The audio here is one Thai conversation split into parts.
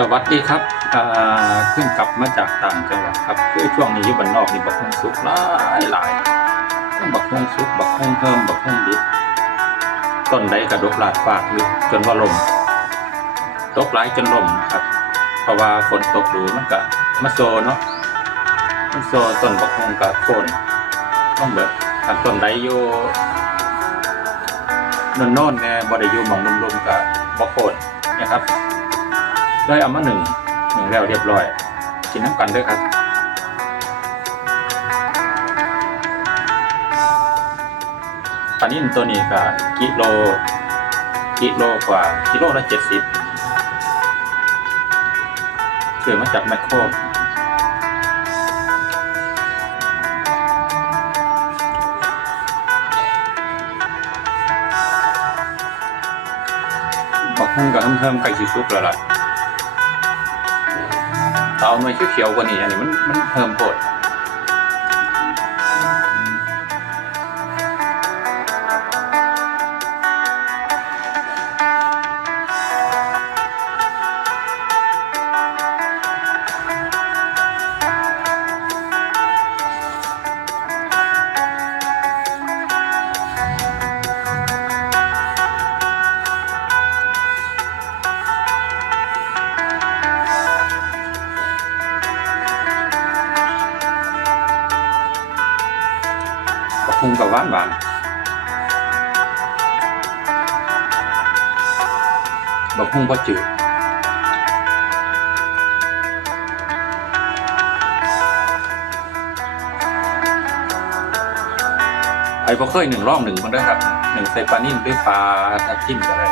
สวัสดีครับอ่าเพิ่งกลับมาจากต่างจังหวัดครับคือช่วงนี้อยู่บ้านนอกนี่บักฮงสุกหลายหลายทั้งบักฮงสุกบักฮงเพิ่มบักฮงดิบต้นใดกระดกลาดฟากอยู่จนว่าลมตกหลายจนลมนะครับ เพราะว่าฝนตกดูมันก็มาโซเนาะมันโซต้นบักฮงกับโคนต้องแบบถ้าต้นใดอยู่โน่นๆแน่บ่ได้อยู่หมองลมๆกับบ่โคนนะครับ ได้เอามาหนึ่งหนึ่งแล้วเรียบร้อยกินน้ำกันด้วยครับปลานิ่มตัวนี้ก็กิโลกิโลกว่ากิโลละเจ็ดสิบซื้อมาจากแมคโครบอกพุ่งกับเพิ่มไก่ซีซุปแล้วล่ะ เตาหน่วยเขียวๆกว่านี้อันนี้มันมันเพิ่มโปด บักฮุงกับหวานหวานบักฮุงก็จืดไอ้บ่เคยหนึ่งร่องหนึ่งมันได้ครับหนึ่งใส่ปลานิ่มด้วยปลาทับทิมก็ได้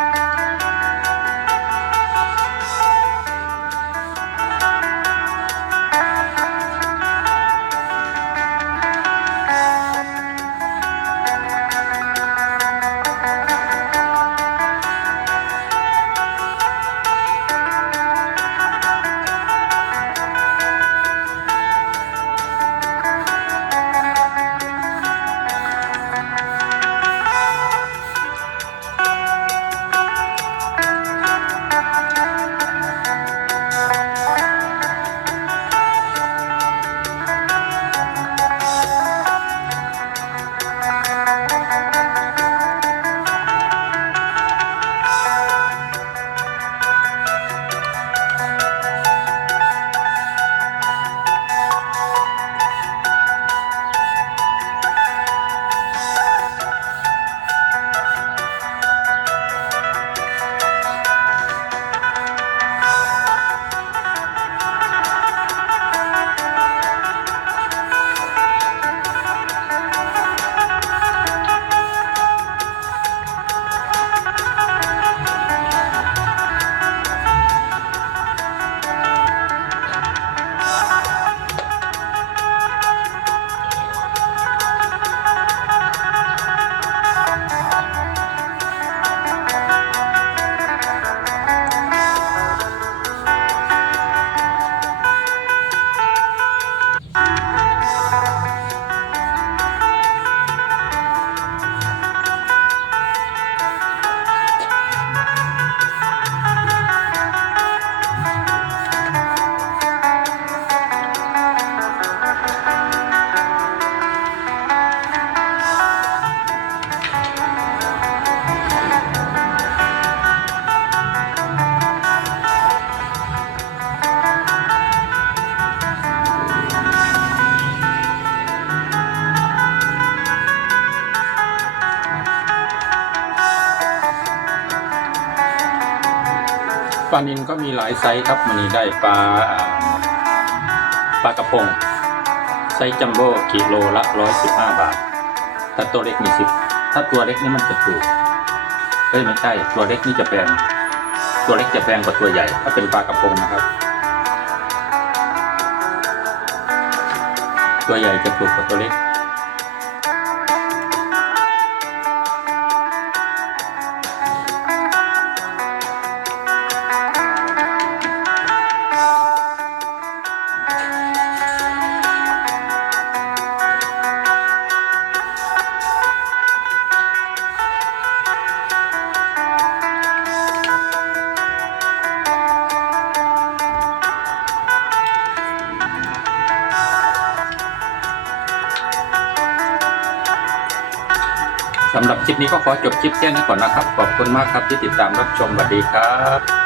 ลานินก็มีหลายไซส์ครับมันนี้ได้ปลาปลากระพง ไซส์จัมโบ้กิโลละร้อยสิบห้าบาท ถ้าตัวเล็กมีสิบถ้าตัวเล็กนี่มันจะถูกเอ้ยไม่ใช่ตัวเล็กนี่จะแพงตัวเล็กจะแพงกว่าตัวใหญ่ ถ้าเป็นปลากระพงนะครับ ตัวใหญ่จะถูกกว่าตัวเล็ก สำหรับคลิปนี้ก็ขอจบคลิปแค่นี้ก่อนนะครับ ขอบคุณมากครับที่ติดตามรับชมสวัสดีครับ